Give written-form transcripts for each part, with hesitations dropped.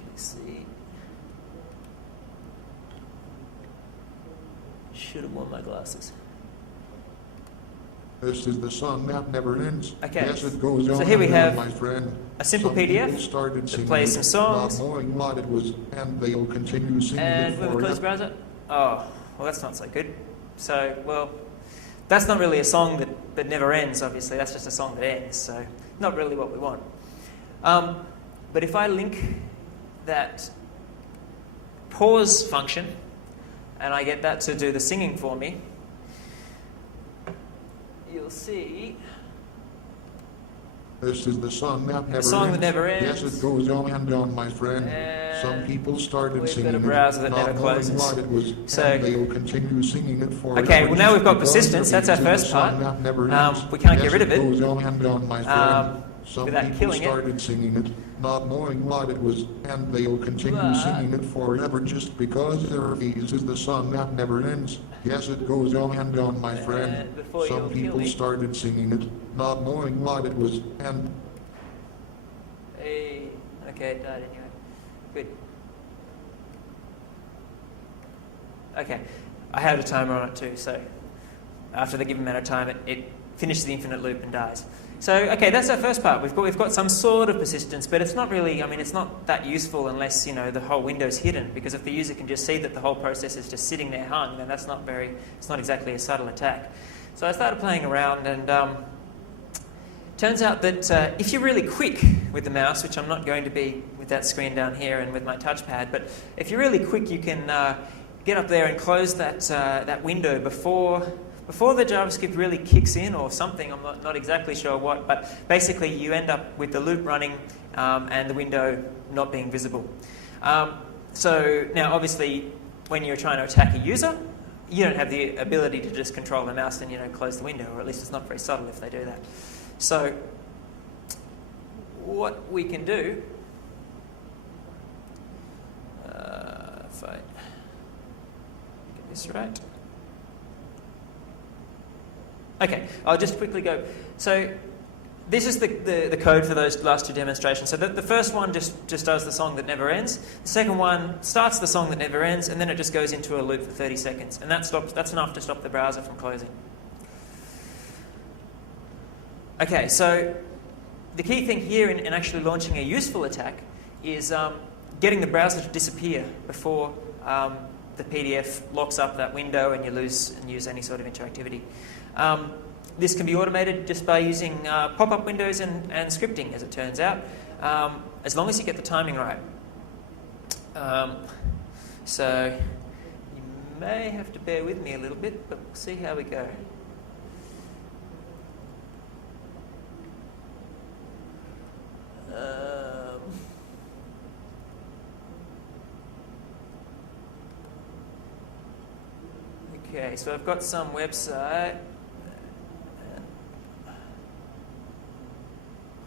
actually see. Should have worn my glasses. This is the song that never ends. Okay, Yes, it goes on so here we and have on, my friend. a simple Some PDF people started that singing plays it, some songs. not knowing what it was, and they'll continue singing And it when we forever. close the browser, oh, well, that's not so good. So, well, that's not really a song that never ends, obviously. That's just a song that ends, so not really what we want. But if I link that pause function, and I get that to do the singing for me, you'll see This is the song that never the song ends. that never ends. Yes, it goes on and on, my friend. And some people started we've singing got a browser that it, never not knowing closes. what it was, So- and they'll continue singing it forever. Okay, well, now we've got Because persistence. That's our this is the first part. song that never ends. We can't get Yes, rid of it, goes on and on, my friend. Some without people killing it. started singing it, not knowing what it was, and they'll continue But- singing it forever just because this is the song that never ends. Yes, it goes on and on, my friend. And before Some you'll kill people me. started singing it, not knowing what it was, and Hey, okay, it died anyway. Good. Okay, I had a timer on it too, so after the given amount of time, it finishes the infinite loop and dies. So, okay, that's our first part. We've got some sort of persistence, but it's not really, I mean, it's not that useful unless, you know, the whole window's hidden, because if the user can just see that the whole process is just sitting there hung, then that's not very, it's not exactly a subtle attack. So I started playing around, and turns out that if you're really quick with the mouse, which I'm not going to be with that screen down here and with my touchpad, but if you're really quick, you can get up there and close that window before the JavaScript really kicks in or something. I'm not exactly sure what, but basically you end up with the loop running and the window not being visible. So now obviously when you're trying to attack a user, you don't have the ability to just control the mouse and, you know, close the window, or at least it's not very subtle if they do that. So what we can do, if I get this right. Okay, I'll just quickly go. So this is the code for those last two demonstrations. So the first one just does the song that never ends. The second one starts the song that never ends, and then it just goes into a loop for 30 seconds. And that's enough to stop the browser from closing. Okay, so the key thing here in actually launching a useful attack is getting the browser to disappear before the PDF locks up that window and you lose and use any sort of interactivity. This can be automated just by using pop-up windows and scripting, as it turns out, as long as you get the timing right. So you may have to bear with me a little bit, but we'll see how we go. Okay, so I've got some website.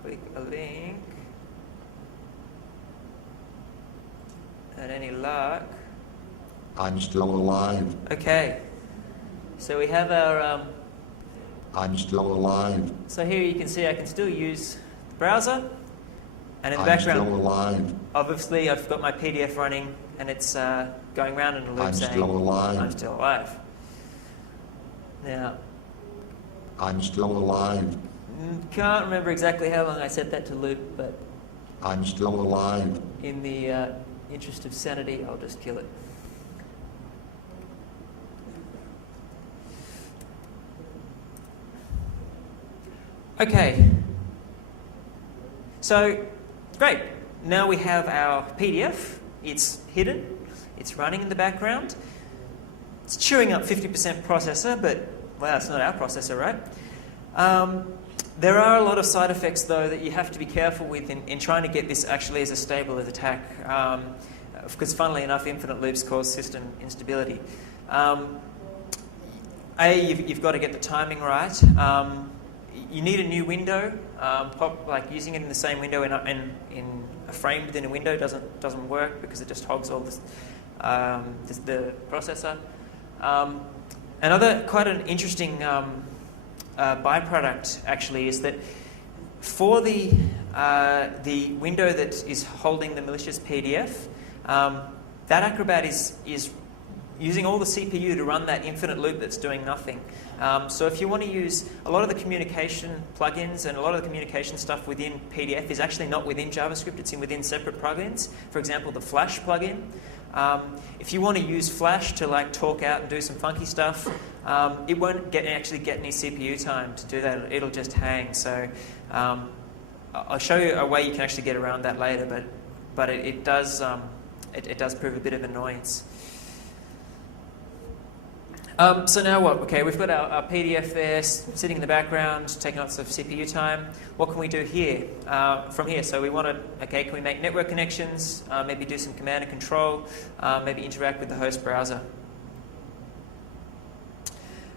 Click a link. And any luck. I'm still alive. Okay, so we have our. I'm still alive. So here you can see I can still use the browser, and in the I'm background, still alive. obviously I've got my PDF running, and it's going around in a loop I'm saying, still alive. "I'm still alive." Now, I'm still alive. can't remember exactly how long I set that to loop, but I'm still alive. in the interest of sanity, I'll just kill it. Okay, so great. Now we have our PDF. It's hidden. It's running in the background. It's chewing up 50% processor, but wow, it's not our processor, right? There are a lot of side effects, though, that you have to be careful with in trying to get this actually as a stable as attack, because funnily enough, infinite loops cause system instability. You've got to get the timing right. You need a new window. Like using it in the same window in a frame within a window doesn't work because it just hogs all the processor. Another quite an interesting byproduct actually is that for the the window that is holding the malicious PDF, that Acrobat is using all the CPU to run that infinite loop that's doing nothing. So if you want to use a lot of the communication plugins and a lot of the communication stuff within PDF is actually not within JavaScript, it's within separate plugins. For example, the Flash plugin. If you want to use Flash to like talk out and do some funky stuff, it won't actually get any CPU time to do that. It'll just hang. So I'll show you a way you can actually get around that later, but it does prove a bit of annoyance. So now what? Okay, we've got our PDF there sitting in the background, taking lots of CPU time. What can we do here from here? So we want to, okay, can we make network connections, maybe do some command and control, maybe interact with the host browser.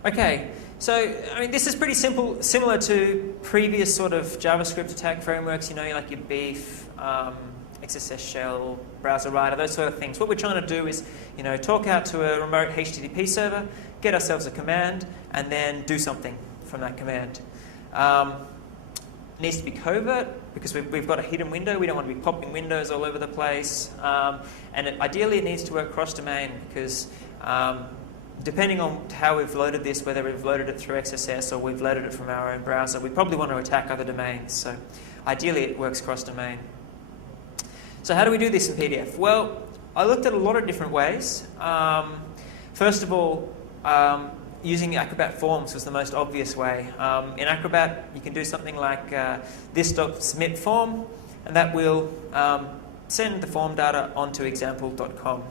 Okay, so I mean this is pretty simple, similar to previous sort of JavaScript attack frameworks, you know, like your Beef, XSS shell, browser writer, those sort of things. What we're trying to do is, you know, talk out to a remote HTTP server, get ourselves a command, and then do something from that command. It needs to be covert because we've got a hidden window. We don't want to be popping windows all over the place. And ideally, it needs to work cross-domain because depending on how we've loaded this, whether we've loaded it through XSS or we've loaded it from our own browser, we probably want to attack other domains. So ideally, it works cross-domain. So how do we do this in PDF? Well, I looked at a lot of different ways. First of all, using Acrobat Forms was the most obvious way. In Acrobat, you can do something like this.submit form, and that will send the form data onto example.com.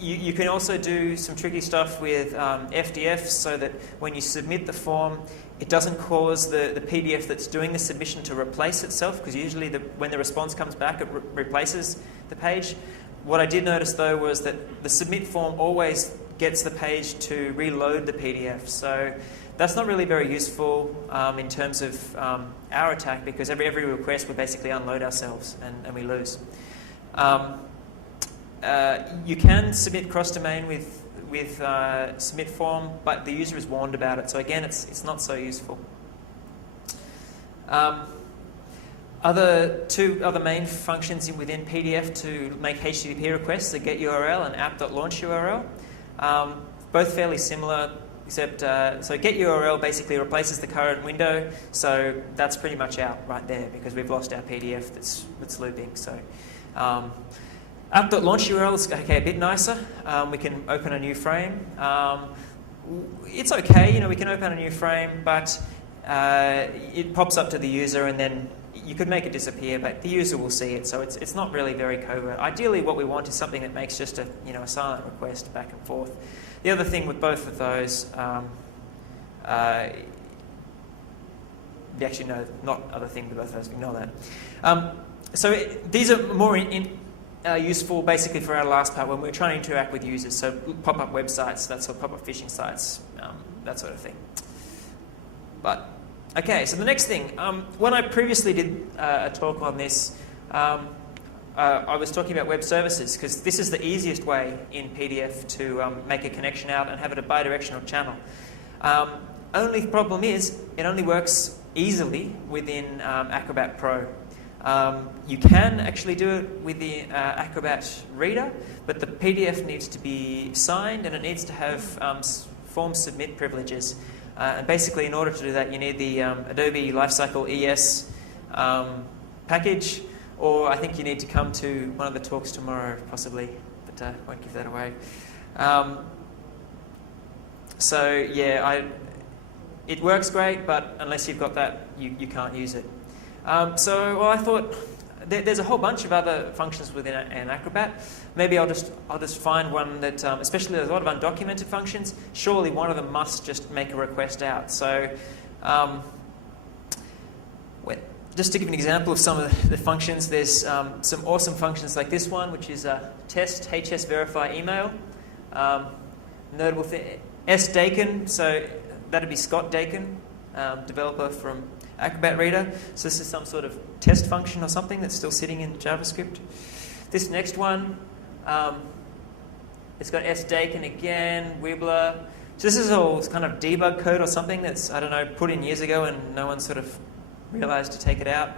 You can also do some tricky stuff with FDF so that when you submit the form, it doesn't cause the PDF that's doing the submission to replace itself, because usually when the response comes back, it replaces the page. What I did notice, though, was that the submit form always gets the page to reload the PDF. So that's not really very useful in terms of our attack, because every request we basically unload ourselves and we lose. You can submit cross-domain with submit form, but the user is warned about it. So again, it's not so useful. Two other main functions within PDF to make HTTP requests are get URL and app.launch URL. Both fairly similar, except so get URL basically replaces the current window. So that's pretty much out right there because we've lost our PDF that's looping. So app.launch URL is okay, a bit nicer. We can open a new frame. It's okay, you know, we can open a new frame, but it pops up to the user, and then you could make it disappear, but the user will see it. So it's not really very covert. Ideally, what we want is something that makes just a silent request back and forth. The other thing with both of those, actually no, not other thing with both of those. Ignore that. These are more useful basically for our last part when we're trying to interact with users. So pop-up websites, that sort of pop-up phishing sites, that sort of thing. But okay, so the next thing, when I previously did a talk on this, I was talking about web services because this is the easiest way in PDF to make a connection out and have it a bidirectional channel. Only problem is it only works easily within Acrobat Pro. You can actually do it with the Acrobat Reader, but the PDF needs to be signed and it needs to have form submit privileges. And basically, in order to do that, you need the Adobe Lifecycle ES package, or I think you need to come to one of the talks tomorrow, possibly, but I won't give that away. So yeah, it works great, but unless you've got that, you can't use it. So I thought there's a whole bunch of other functions within an Acrobat. Maybe I'll just find one that, especially there's a lot of undocumented functions. Surely one of them must just make a request out. So just to give an example of some of the functions, there's some awesome functions like this one, which is test HS verify email. Notable thing, S. Dakin, so that'd be Scott Dakin, developer from Acrobat Reader. So this is some sort of test function or something that's still sitting in JavaScript. This next one, it's got S. Dakin again, Wibbler. So this is all kind of debug code or something that's, I don't know, put in years ago and no one sort of realised to take it out.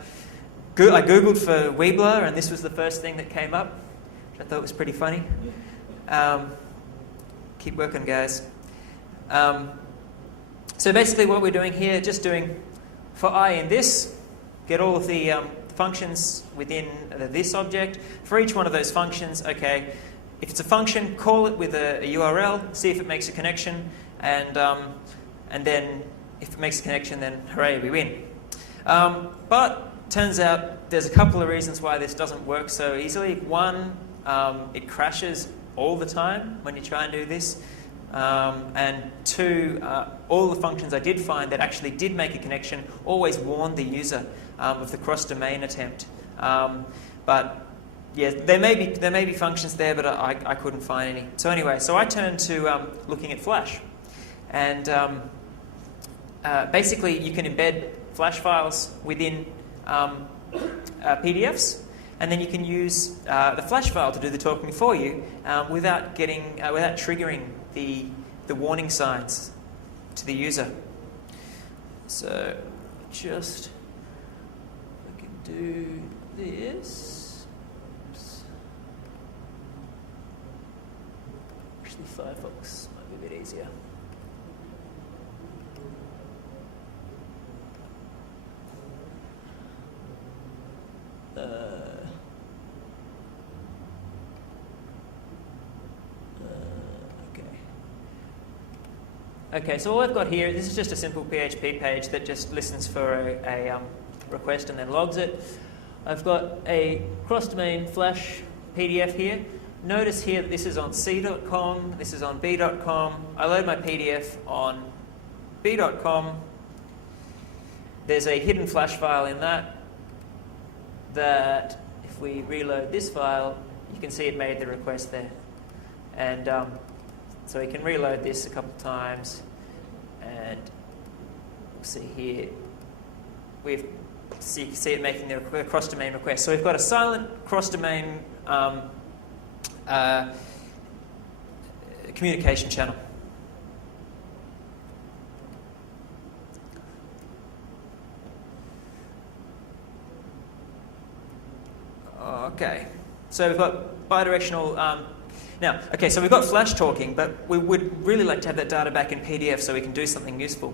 I googled for Weebler, and this was the first thing that came up, which I thought was pretty funny. Keep working, guys. So basically what we're doing here, just doing for I in this, get all of the functions within this object. For each one of those functions, okay, if it's a function, call it with a URL, see if it makes a connection, and then if it makes a connection, then hooray, we win. But turns out there's a couple of reasons why this doesn't work so easily. One, it crashes all the time when you try and do this. And two, all the functions I did find that actually did make a connection always warned the user of the cross-domain attempt. But yeah, there may be functions there, but I couldn't find any. So anyway, so I turned to looking at Flash. And basically you can embed Flash files within PDFs, and then you can use the Flash file to do the talking for you without triggering the warning signs to the user. So just I can do this. Oops. Actually, Firefox might be a bit easier. Okay, so all I've got here, this is just a simple PHP page that just listens for a request and then logs it. I've got a cross-domain Flash PDF here. Notice here that this is on C.com, this is on B.com. I load my PDF on B.com. There's a hidden Flash file in that if we reload this file, you can see it made the request there. And so we can reload this a couple times, and we'll see here, you can see it making the cross-domain request. So we've got a silent cross-domain communication channel. Okay, so we've got bidirectional. Now, okay, so we've got Flash talking, but we would really like to have that data back in PDF so we can do something useful.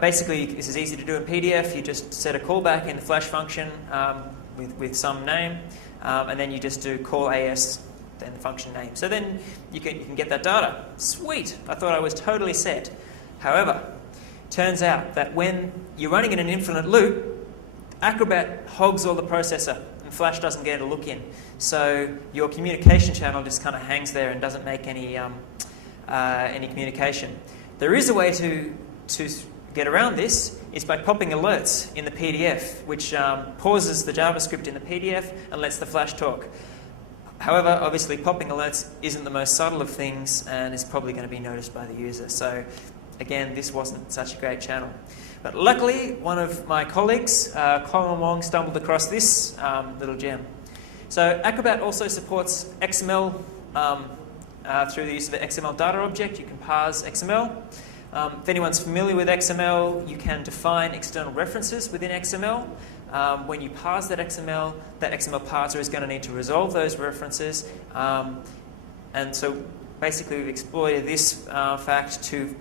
Basically, this is easy to do in PDF. You just set a callback in the Flash function with some name, and then you just do call AS, then the function name. So then you can get that data. Sweet! I thought I was totally set. However, turns out that when you're running in an infinite loop, Acrobat hogs all the processor, and Flash doesn't get a look in. So your communication channel just kind of hangs there and doesn't make any communication. There is a way to get around this, is by popping alerts in the PDF, which pauses the JavaScript in the PDF and lets the Flash talk. However, obviously popping alerts isn't the most subtle of things and is probably going to be noticed by the user. So again, this wasn't such a great channel. But luckily, one of my colleagues, Colin Wong, stumbled across this little gem. So Acrobat also supports XML through the use of an XML data object. You can parse XML. If anyone's familiar with XML, you can define external references within XML. When you parse that XML parser is going to need to resolve those references. And so basically we've exploited this fact to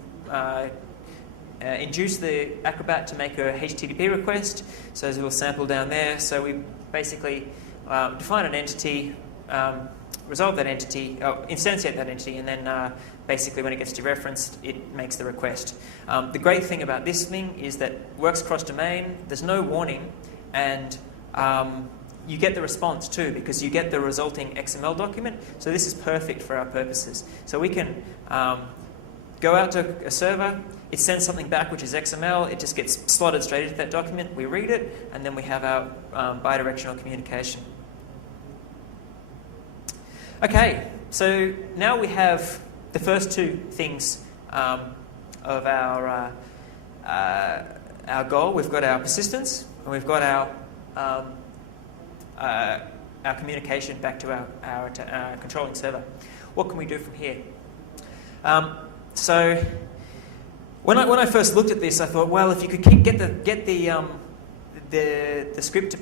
induce the Acrobat to make a HTTP request. So as we'll sample down there, so we basically define an entity, resolve that entity, instantiate that entity, and then basically when it gets dereferenced, it makes the request. The great thing about this thing is that it works cross-domain, there's no warning, and you get the response too, because you get the resulting XML document. So this is perfect for our purposes. So we can go out to a server, it sends something back which is XML, it just gets slotted straight into that document, we read it, and then we have our bidirectional communication. Okay, so now we have the first two things of our goal. We've got our persistence, and we've got our communication back to our controlling server. What can we do from here? So When I first looked at this, I thought, well, if you could get the script to